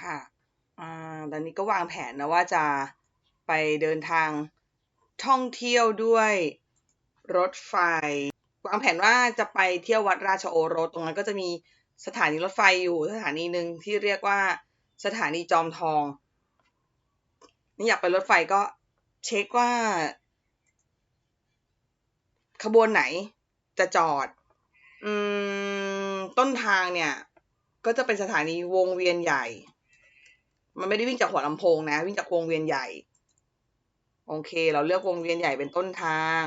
ค่ะอ่าตอนนี้ก็วางแผนนะว่าจะไปเดินทางท่องเที่ยวด้วยรถไฟ วางแผนว่าจะไปเที่ยววัดราชโอรสตรงนั้นก็จะมีสถานีรถไฟอยู่สถานีหนึ่งที่เรียกว่าสถานีจอมทอง นี่อยากไปรถไฟก็เช็คว่า ขบวนไหนจะจอด อืม ต้นทางเนี่ย ก็จะเป็นสถานีวงเวียนใหญ่ มันไม่ได้วิ่งจากหัวลำโพงนะ วิ่งจากวงเวียนใหญ่ โอเค เราเลือกวงเวียนใหญ่เป็นต้นทาง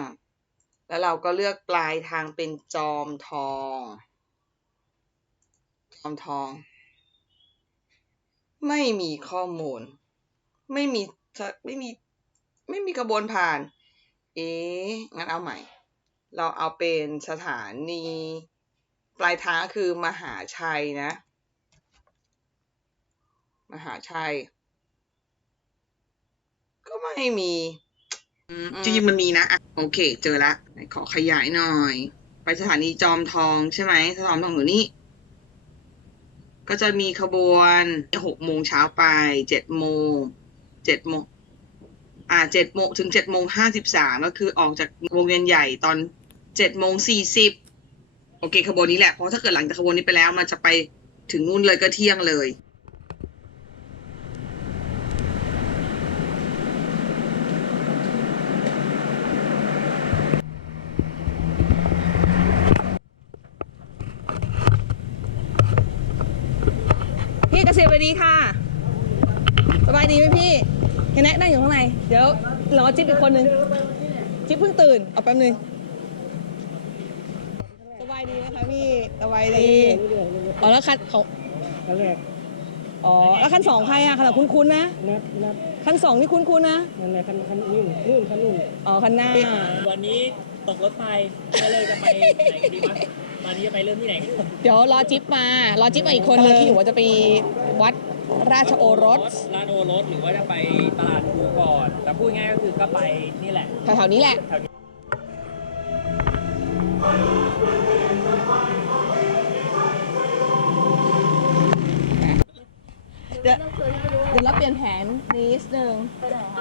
แล้วเราก็เลือกปลายทางเป็นจอมทอง จอมทอง ไม่มีข้อมูล ไม่มีไม่มีไม่มีกระบวนผ่าน เอ๊ะงั้นเอาใหม่ เราเอาเป็นสถานี ปลายทางก็คือมหาชัยนะ มหาชัย ก็ไม่มีจริงๆมันมีนะอะโอเค เจอละไหนขอขยายหน่อย ไปสถานีจอมทองใช่ไหมสถานีจอมทองอยู่นี่ ก็จะมีขบวนหกโมงเช้าไปเจ็ดโมงเจ็ดโมงอ่าเจ็ดโมงถึงเจ็ดโมงห้าสิบสามก็คือออกจากวงเวียนใหญ่ตอนเจ็ดโมงสี่สิบโอเคขบวนนี้แหละเพราะถ้าเกิดหลังจากขบวนนี้ไปแล้ว มันจะไปถึงนู่นเลยก็เที่ยงเลย พี่เกษตรสวัสดีค่ะ สบายดีไหมพี่เฮนแนะนั่งอยู่ข้างใน เดี๋ยวรอจิ๊บอีกคนนึง จิ๊บเพิ่งตื่น เอาแป๊บนึงสบายดีไหมคะพี่สบายดี อ๋อแล้วคันของคันแรก อ๋อแล้วคันสองใครอะคันคุ้นคุ้นๆนะ นัดนัดคันสองนี่คุ้นคุ้นๆนะ นั่นแหละคันคันนู่นนู่นคันนู่นอ๋อคันหน้า วันนี้ตกรถไฟก็เลยจะไปไหนกันดีวะวันนี้จะไปเริ่มที่ไหนกันเดี๋ยวรอจิ๊บมา รอจิ๊บมาอีกคนนึงที่หนูว่าจะไปวัด ราชโอรสลาดโอรสหรือว่าจะไปตลาดภูก่อนแต่พูดง่ายก็คือก็ไปนี่แหละแถวๆนี้แหละ แถวนี้เดี๋ยวเดี๋ยวเราเปลี่ยนแผนนิดนึง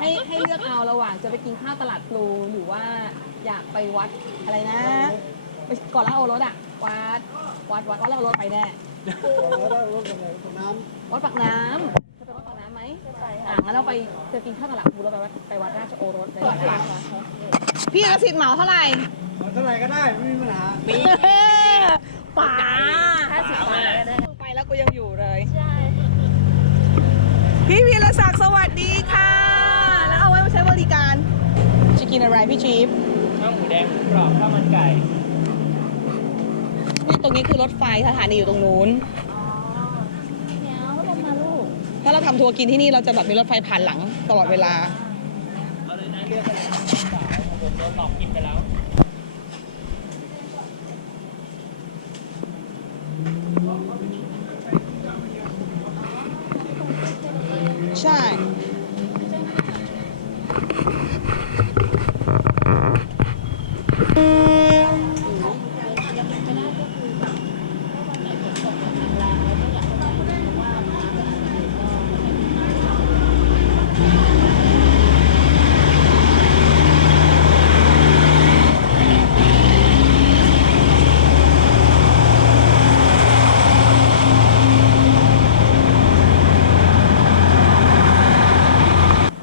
ให้ให้เลือกเอาระหว่างจะไปกินข้าวตลาดพลูหรือว่าอยากไปวัดอะไรนะไปก่อนละโอรสอะวัดวัดวัดวัดละโอรสไปแน่แล้ วรถอะไรน้วัดปากน้ำจะไปวัดปากน้ำไหมไปอะงั้นเราไปจะกินข้าวตลาดพลูแล้วไปวัดไปวัดราชโอรสเลยดีกว่าพี่กสิทธิ์เหมาเท่าไหร่ำเท่าไหร่ก็ได้ไม่มีปัญหามีป๋าห้าสิบบาทไปแล้วกูยังอยู่เลยพี่พีรศักดิ์สวัสดีค่ะ แล้วเอาไว้มาใช้บริการจะกินอะไรพี่ชีฟข้าวหมูแดงหมูกรอบข้าวมันไก่นี่ ตรงนี้คือรถไฟสถานีอยู่ตรงนู้นถ้าเราทำทัวร์กินที่นี่เราจะแบบมีรถไฟผ่านหลังตลอดเวลา เอาเลยนะเลือกไปเลยสาวผมโดนหลอกกินไปแล้ว ใช่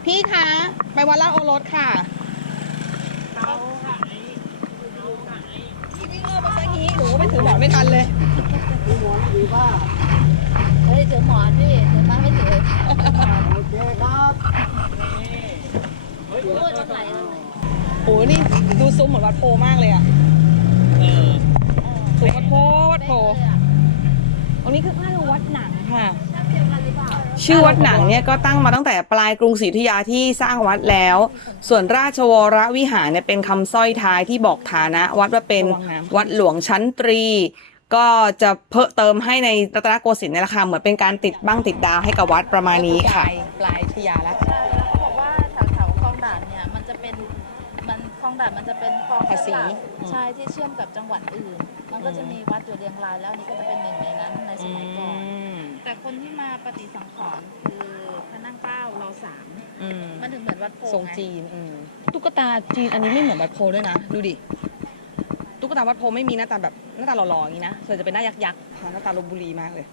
พี่คะ ไปวัดละโอรสค่ะพี่วิ่งเริ่มมาซะงี้หนูก็ ไปถือหมอนไม่ทันเลยดูหมอนดีป้าเฮ้ยถือหมอนพี่ถือมาไม่ถือโอเคครับเฮ้ยโอ้ยรถไหลรถไหลโอ้โหนี่ดูซุ้มเหมือนวัดโพมากเลยอะเออซุ้มวัดโพวัดโพเป๊ะเลยอะตรงนี้คือน่าดูวัดหนัง ชื่อวัดหนังเนี่ยก็ตั้งมาตั้งแต่ปลายกรุงศรีอยุธยาที่สร้างวัดแล้ว ส่วนราชวรวิหารเนี่ยเป็นคำสร้อยท้ายที่บอกฐานะ วัดว่าเป็นวัดหลวงชั้นตรี ก็จะเพิ่มเติมให้ในรัตนโกสินทร์เนี่ยแหละค่ะเหมือนเป็นการติดบ้างติดดาวให้กับวัดประมาณนี้ค่ะ ปลายชยาแล้วใช่แล้วเขาบอกว่าแถวแถวๆคลองด่านเนี่ยมันจะเป็นมันคลองด่านมันจะเป็นคลองภาษีหลักใช่ที่เชื่อมกับจังหวัดอื่น มันก็จะมีวัดอยู่เรียงรายแล้วอันนี่ก็จะเป็นหนึ่งในนั้นในสมัยก่อนแต่ แต่คนที่มาปฏิสังขรณ์คือพระนั่งเกล้ารอสามอืมมันถึงเหมือนวัดโพทรงไจีนอืมตุ๊กตาจีนอันนี้ไม่เหมือนวัดโพด้วยนะ ดูดิ ตุ๊กตาวัดโพไม่มีหน้าตาแบบหน้าตาหล่อๆอย่างนี้นะส่วนจะเป็นหน้ายักษ์ยักษ์หน้าตาลบบุรีมากเลย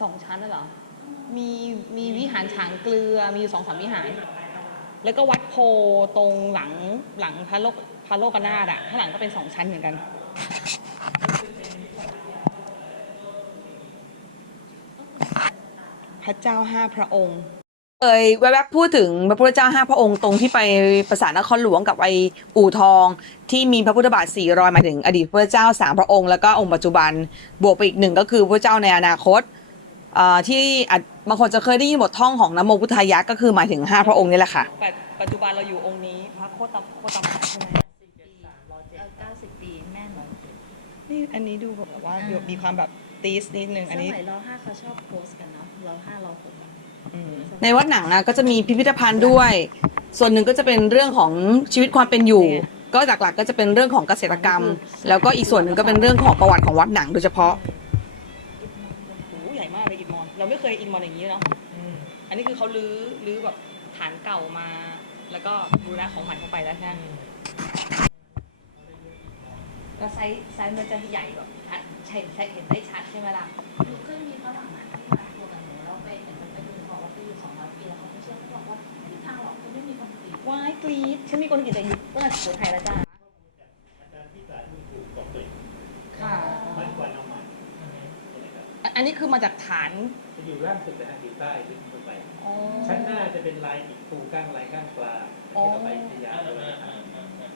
สองชั้นน่ะเหรอ มีมีวิหารฉางเกลือ มีอยู่สองสามวิหาร แล้วก็วัดโพตรงหลังหลังพระโลกพระโลกนาถอะข้างหลังก็เป็นสองชั้นเหมือนกัน ระเจ้าห้าพระองค์เคยแวบๆพูดถึงพระพุทธเจ้าห้าพระองค์ตรงที่ไปประสานนครหลวงกับไออู่ทอง ที่มีพระพุทธบาทสี่รอยหมายถึง อดีตพระเจ้าสามพระองค์แล้วก็องค์ปัจจุบัน บวกไปอีกหนึ่งก็คือพระเจ้าในอนาคตอ่าที่อาจบางคนจะเคยได้ยินบทท่องของนโมพุทธายะก็คือหมายถึงห้าพระองค์นี่แหละค่ะปัจจุบันเราอยู่องค์นี้พระโคตรโคตรมหาใช่ไหมเออเก้าสิบปีแม่นนี่อันนี้ดูแบบว่ามีความแบบ ตีสนิดนึงสอันนี้มัยรอห้าเขาชอบโพสต์กันเนาะรอห้ารอหกอะในวัดหนังนะก็จะมีพิพิธภัณฑ์ด้วย ส่วนหนึ่งก็จะเป็นเรื่องของชีวิตความเป็นอยู่ ก็หลักๆก็จะเป็นเรื่องของเกษตรกรรม แล้วก็อีกส่วนหนึ่งก็เป็นเรื่องของประวัติของวัดหนังโดยเฉพาะโอ้ใหญ่มากเลยอินมอน เราไม่เคยอินมอนอย่างนี้เนาะอันนี้คือเขาลื้อลื้อแบบฐานเก่ามา แล้วก็บูรณะของใหม่เข้าไปแล้วใช่ไหมแล้วไซส์ไซส์มันจะใหญ่แบบชัด ใช่ใช่เห็นได้ชัดใช่ไหมล่ะหนูเคยมีฝรั่งอะที่มาทัวร์กับหนูแล้วไปเห็นมันไปดูบอกว่าไปอยู่สองร้อยปีแล้วเขาไม่เชื่อเขาบอกว่าไม่มีทางหรอกคุณไม่มีคนติดว้ายกรี๊ดฉันมีคนกินแต่ยุคตั้งแต่สุโขทัยแล้วจ้าค่ะอะอันนี้คือมาจากฐานจะอยู่ล่างสุดนะฮะอยู่ใต้ลึกลงไปอ๋อชั้นหน้าจะเป็นลายหินปูก้างลายก้างปลาอ๋อที่เราไปพยา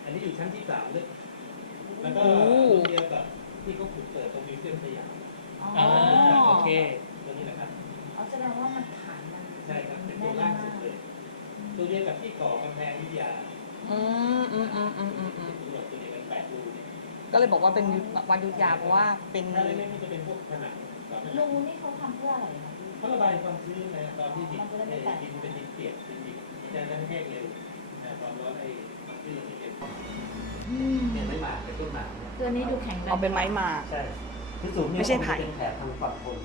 อันนี้อยู่ชั้นที่สามลึกแล้วก็โอ้รุ่นเดียวกับ ที่เขาขุดเปิดตรงมิวเซียมสยามอ๋ออ่าโอเคตัวนี้นะครับอ๋อแสดงว่ามันฐานมันใช่ครับเป็นตัวล่างสุดเลยตัวเดียวกับที่ก่อกำแพงวิทยาอืมอืมอืมอืมอืมอืมตำรวจตัวเดียวกันแปดรูเนี่ยก็เลยบอกว่าเป็นวันยุทธยาเพราะว่าเป็นถ้าเล็กๆนี่จะเป็นพวกผนังฝาผนัรูงนี่เขาทำเพื่ออะไรคะพี่เขาระบายความชื้นนะตอนที่ดินมันจะได้ไม่เอ่แตอกดินเป็นดินเปียกดินดิบจะได้ไม่แห้งเร็วนะความร้อนไอ้ความชื้นมันจะเก็บ เนี่ยไม่หมากเป็นต้นหมากเนี่ยตัวนี้ดูแข็งแรงเอาเป็นไม้มาใช่ที่สูงเนี่ยไม่ใช่ไผ่ เป็นแถบทางฝั่งทน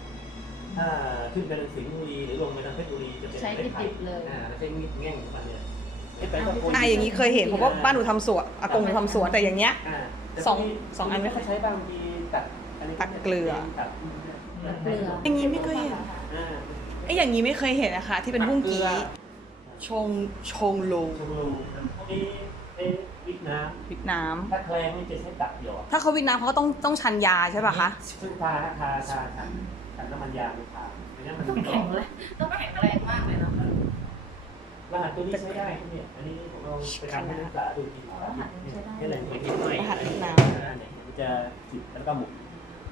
ถ้าขึ้นไปทางสิงห์บุรีหรือลงไปทางเพชรบุรีจะเป็นใช้ไม้ไผ่ดิบๆเลย อ่าไม่ใช่มีดแง่งของมันเนี่ยไอ้แปลงตะโกนอะอย่างนี้เคยเห็นเพราะว่าบ้านหนูทำสวนอากงหนูทำสวนแต่อย่างเงี้ยาแต่สองที่สองอันไม่ค่อยใช้บางทีตัดอันนี้ตัดเกลือ ตัดเกลืออย่างนี้ไม่เคยเห็นอ่าไอ้อย่างนี้ไม่เคยเห็นนะคะ ที่เป็นบุ้งกี้ชงชงโล ชมรูพวกนี้เป็ นวิทน้วิดน้ำ ถ้าแคลงนี่จะใช้ดักหยอดำถ้าเขาวิดน้ำเขาก็ต้องต้องชันยาใช่ป่ะคะ ซึ่งทาทาทาทาทาน้ำมันยางไปทาไม่งั้นมันต้องจะแข็งเลยต้องแข็งแรงมากเลยเนาะรหัสตัวนี้ใช้ได้ครับเนี่ยอันนี้ผมเอาไปทำให้นักศึกษาดูจริงอ๋อรหัสนี้ใช้ได้นี่แหละตัวนี้ใหม่รหัสวิดน้เนี่ยมันจะจิบแล้วก็หมุน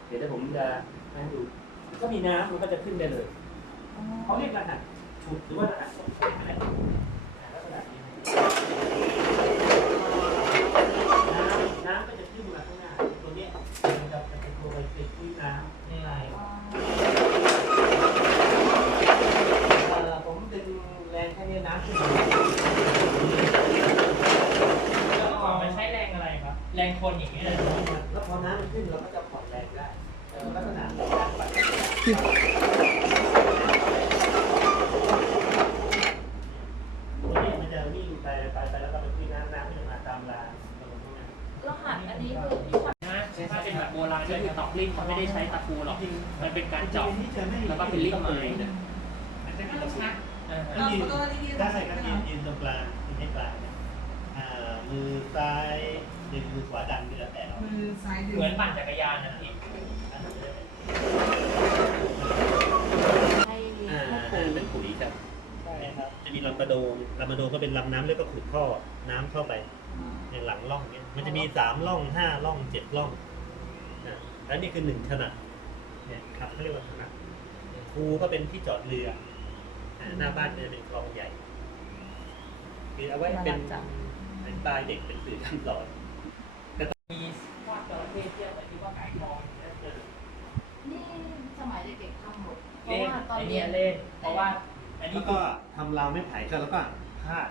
เดี๋ยวถ้าผมจะให้ดู ก็มีน้ำมันก็จะขึ้นได้เลย เขาเรียกรหัสฉุดหรือว่ารหัสสมผลอะไรลักษณะนี้น้ำน้ำก็จะขึ้นมาข้างหน้าตัวเนี้ยมันจะเป็นตัวไปเป็น ที่น้ำในลายเอ่อผมดึงแรงแค่นี้น้ำขึ้นมาแล้วก่อนมันใช้แรงอะไรครับ แรงคนอย่างเงี้ยแล้วพอน้ำมันขึ้นเราก็จะผ่อนแรงได้เอ่อลักษณะของการปัดตัวนี้มันจะวิ่งไปไปไปแล้วก็ไปที่น้ำน้ำมันจะมาตามรางตรงนั้น รหัสอันนี้คือพี่ชาย นะถ้าเป็นแบบโบราณก็คื อตอกลิ่งมันไม่ได้ใช้ตะปูหรอก มันเป็นการเจาะแล้วก็เป็นลิ่งไม้มันจะมีตะปูอ่าก็ยืนได้ครับยืนยืนตรงกลางยืนให้กลางเนี่ยอ่ามือซ้ายดึงมือขวาดันเรือแต่เรามือซ้ายดึงเหมือนปั่นจักรยานนะพี่ให้อ่าให้เป็นปุ๋ยปุ๋ยครับเนี่ยครับจะมีลำประโดงลำประโดงก็เป็นลำน้ำแล้วก็ขุดท่อน้ำเข้าไปในหลังร่องเนี่ยมันจะมีสามร่องห้าร่องเจ็ดร่องนะ แล้วนี่คือหนึ่งขนาดเนี่ยครับเขาเรียกว่าขนาดคูก็เป็นที่จอดเรืออ่าหน้าบ้านจะเป็นคลองใหญ่คือเอาไว้เป็นเป็นปลายเด็กเป็นสื่อการสอนมีวาดจระเข้เทียบกับที่ว่าไก่ทองนี่สมัยเด็กๆทำหมดเพเล่ราะนว่าตอนไอเรีเนี้ยยนเล่นเพราะว่าอันนี้แล้วก็ก็ทำราวไม้ไผ่ก็แล้วก็พาด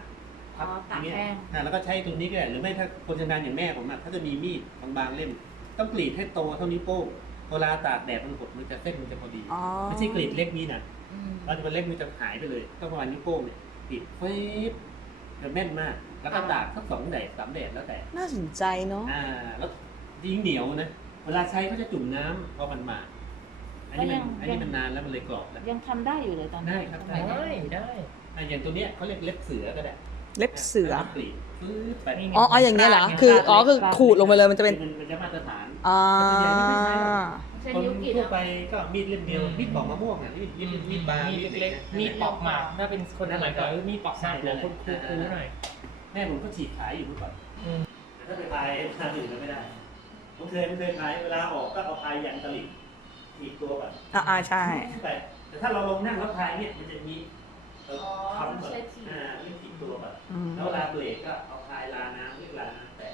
อ๋อตากอย่างเงี้ยแห้งอ่าแล้วก็ใช้ตรงนี้ก็ได้หรือไม่ถ้าคนชำนาญอย่างแม่ผมอะเขาจะมีมีดบางๆเล่ม ต้องกรีดให้โตเท่านี้วโป้งเวลาตากแดดมันหดมันจะเส้นมันจะพอดี อ๋อไม่ใช่กรีดเล็กนี้นะเราจะเป็นเล็กมันจะหายไปเลยต้องประมาณนิ้วโป้งเนี่ยกรีดเฟบจะแม่นมาก แล้วก็ตากสักสองแดดสามแดดแล้วแต่ น่าสนใจเนาะ อ่าแล้วยิ่งเหนียวนะเวลาใช้ก็จะจุ่มน้ำพอมันมาอันนี้มันอันนี้มันนานแล้วมันเลยกรอบแล้ว ยังทำได้อยู่เลยตอนนี้ได้ครับ ได้ ได้ได้อะอย่างตัวเนี้ยเขาเรียกเล็บเสือก็ได้เล็บเสือกรีด ฟื้ดไปอ๋ออ๋ออย่างเงี้ยเหรอคืออ๋อคือขูดลงไปเลยมันจะเป็น มันจะมาตรฐาน อ่าใช้คนนิ้วกรีดทั่วอะไปก็มีดเล่มเดียวมีดปอกมะม่วงอะมีดมีดมีดบางมีดเล็กๆมีดปอกหมากถ้าเป็นคนสมัยก่อนมีดปอกหมากหัวคนคูลๆหน่อยแม่ผมก็ฉีดขายอยู่เมื่อก่อนอืมแต่ถ้าไปพายทางอื่นก็ไม่ได้ผมเคยผมเคยพายเวลาออกก็เอาพายยันตลิ่งอีกตัวแบบอ่าอ่าใช่ไปแต่ถ้าเราลงนั่งแล้วพายเนี่ยมันจะมีเอออ๋อ ทำแบบใช้ทีอ่าเรียกถีบตัวแบบอืมแล้วเวลาเบรกก็เอาพายลาน้ำเรียกลาน้ำแตะ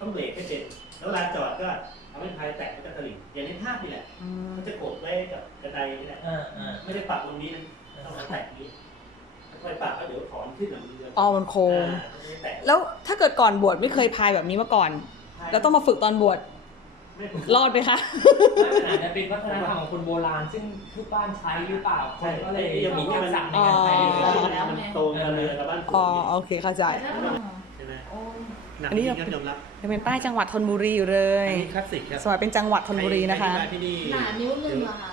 ต้องเบรกให้เป็น แล้วเวลาจอดก็เอาไม่พายแตะมันก็ตลิ่งอย่างในภาพนี่แหละอืมมันจะกดไว้กับกระไดนี่แหละอ่าอ่าไม่ได้ปรับตรงนี้นะต้องมาแตะนี้ค่อยๆปรับแล้วเดี๋ยวถอนขึ้นอะมันจะอ๋อมันโค้งอ่าไม่ได้แตะแล้วถ้าเกิดก่อนบวชไม่เคยพายแบบนี้มาก่อน แล้วต้องมาฝึกตอนบวชไม่ รอดไหมคะน่าจะอาจจะเป็นวัฒนธรรมของคนโบราณ ซึ่งทุกบ้านใช้หรือเปล่าคใช่นก็เลยยังมีมีแค่ทัมักนษะในการใช้อ๋เรืออมันโตกับเรือกับบ้านอ๋อโอเคเข้าใจแต่ถ้าใช่ไหมโอ้ยหนักอันนี้จริงครับยอมรับยังเป็นป้ายจังหวัดธนบุรีอยู่เลอัย นนี้คลาสสิกครับสมัยเป็นจังหวัดธนบุรีนะคะ ใรที่มาที่นี่หนานิ้วหนึ่งอะค่ะ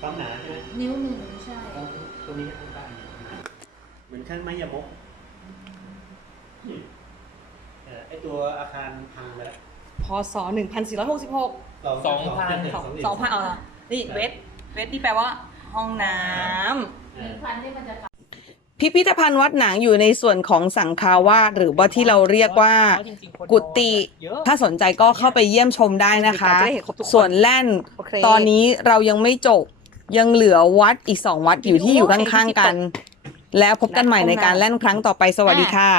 ความหนาใช่ไหมนิ้วหนึ่งใช่ ตรงตรงนี้ข้างใต้เหมือนข้างไม้ยมกอืมเอ่อไอตัวอาคารพังไปแล้ว พศ 1466 สองพันสองพันเอาละนี่เวทเวทที่แปลว่าห้องน้ำ หนึ่งพันที่มันจะกลับพิพิธภัณฑ์วัดหนังอยู่ในส่วนของสังฆาวาสหรือว่าที่เราเรียกว่า กุฏิ ถ้าสนใจก็เข้าไปเยี่ยมชมได้นะคะ จะได้เห็นครบทุกคน ส่วนแล่นโอเค ตอนนี้เรายังไม่จบ ยังเหลือวัดอีกสองวัดอยู่ที่อยู่ข้างๆกัน แล้วพบกันใหม่ในการแล่นครั้งต่อไปสวัสดีค่ะ